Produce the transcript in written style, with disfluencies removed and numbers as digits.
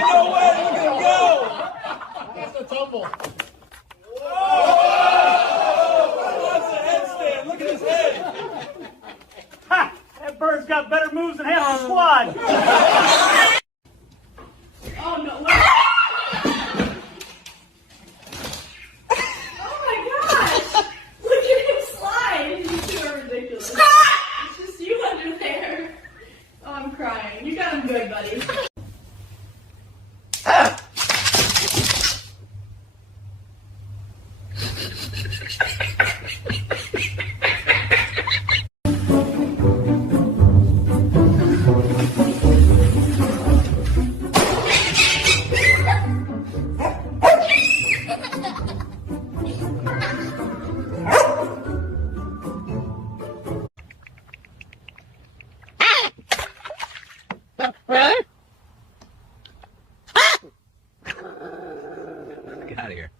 no way! Look at him go! That's a tumble. That's a headstand. Look at his head. Ha! That bird's got better moves than half the squad. Oh no! Oh my gosh! Look at him slide. You two are ridiculous. It's just you under there. Oh, I'm crying. You got him good, buddy. Get out of here.